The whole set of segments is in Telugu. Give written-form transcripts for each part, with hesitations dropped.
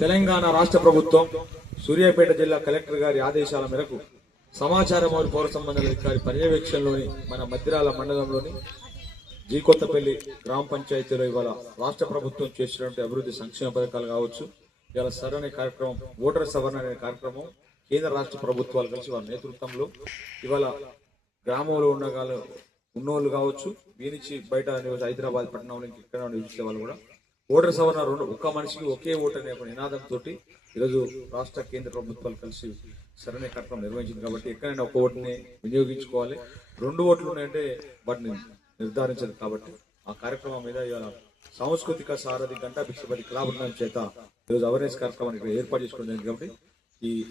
తెలంగాణ రాష్ట్ర ప్రభుత్వం సూర్యాపేట జిల్లా కలెక్టర్ గారి ఆదేశాల మేరకు సమాచార మరియు పౌర సంబంధాల అధికారి పర్యవేక్షణలోని మన మద్దిరాల మండలంలోని జీకొత్తపల్లి గ్రామ పంచాయతీలో ఇవాళ రాష్ట్ర ప్రభుత్వం చేసినటువంటి అభివృద్ధి సంక్షేమ పథకాలు కావచ్చు, ఇవాళ సరైన కార్యక్రమం ఓటర్ సవరణ అనే కార్యక్రమం కేంద్ర రాష్ట్ర ప్రభుత్వాలు కలిసి వారి నేతృత్వంలో ఇవాళ గ్రామంలో ఉన్నోళ్ళు కావచ్చు, వీనిచ్చి బయట హైదరాబాద్ పట్టణంలో ఇక్కడ నివసించే వాళ్ళు కూడా ఓటర్ సవరణ ఒక్క మనిషికి ఒకే ఓటు అనే నినాదంతో ఈరోజు రాష్ట్ర కేంద్ర ప్రభుత్వాలు కలిసి సరైన కార్యక్రమం నిర్వహించింది. కాబట్టి ఎక్కడైనా ఒక ఓటుని వినియోగించుకోవాలి, 2 ఓట్లు ఉన్నాయంటే వాటిని నిర్ధారించదు. కాబట్టి ఆ కార్యక్రమం మీద ఇవాళ సాంస్కృతిక సారథి గంటా భిక్షపతి కళాబృందం చేత ఈరోజు అవేర్నెస్ కార్యక్రమాన్ని ఇక్కడ ఏర్పాటు చేసుకోవడం జరిగింది. కాబట్టి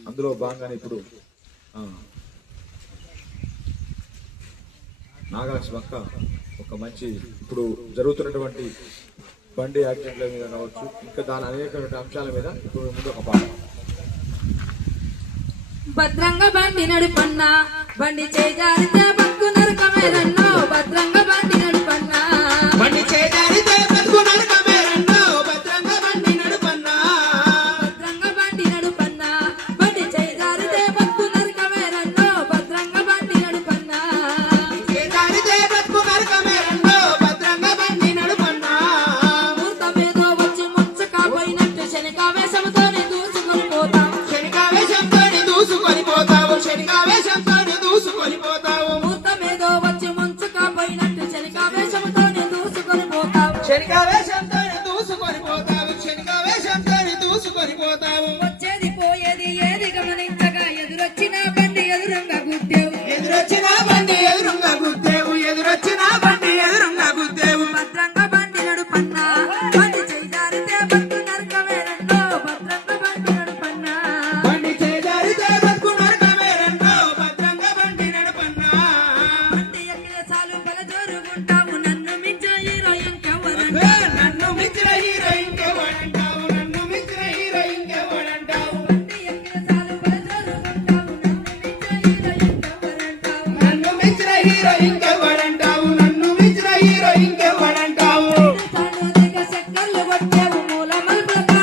అందులో భాగంగానే ఇప్పుడు నాగలక్ష్మి అక్క ఒక మంచి ఇప్పుడు జరుగుతున్నటువంటి బండి యాక్సిడెంట్ల మీద కావచ్చు, ఇంకా దాని అనేక అంశాల మీద ఇప్పుడు ముందు ఒక పాట. భద్రంగా బండి నడిపన్నా, బండి చేజారితే బతుకు నరకమేరన్నో. భద్రంగా బండి నడిపన్నా, బండి చేజారితే బతుకు నరకమేరన్నో. భద్రంగా బండి నడిపన్నా, భద్రంగా బండి నడిపన్నా, బండి చేజారితే బతుకు నరకమేరన్నో. భద్రంగా బండి నడిపన్నా, చేజారితే బతుకు నరకమేరన్నో. భద్రంగా బండి నడిపన్నా. ముహూర్తమేదో వచ్చి ముచ్చకపోయినట్టు శనికావేశంతోనే దూసుకొని పోతాం. శనికావేశంతోనే దూసుకొని పోతావు. శనికావేశంతోనే దూసుకొని పోతావు. ముహూర్తమేదో వచ్చి ముంచకపోయినట్టు శనికావేశంతోనే దూసుకొని పోతాం. శనికావేశంతోనే దూసుకొని పోతావు. శనికావేశంతోనే దూసుకొని పోతావు. వచ్చేది పోయేది ఏది గమనించగా ఎదురొచ్చిన బండి ఎదురుంగా గుద్దేవు. ఎదురొచ్చిన బండి ఎదురుంగా గుద్దేవు. ఎదురొచ్చిన బండి ఎదురుంగా గుద్దేవు. భద్రంగా బండి నడుపన్నా, బండి చేజారితే బతుకు నరకమేరన్నో. భద్రంగా బండి నడుపన్నా, బండి చేజారితే బతుకు నరకమేరన్నో. భద్రంగా బండి నడపన్నా. బండి ఎక్కిన చాలు బలజోరుగుంటావు. నన్ను మించిన హీరో ఇంకెవరంటావు. నన్ను మించిన హీరో ఇంకెవడంటావు. నన్ను మించిన హీరో ఇంకెవడంటావు. బండి ఎక్కిన చాలు బలజోరుగుంటావు. నన్ను మించిన హీరో ఇంకెవరంటావు. నన్ను మించిన హీరో ఇంకెవడంటావు. నన్ను మించిన హీరో ఇంకెవడంటావు. తాను దిగ చక్కర్లు కొట్టేవు మూల మలుపుల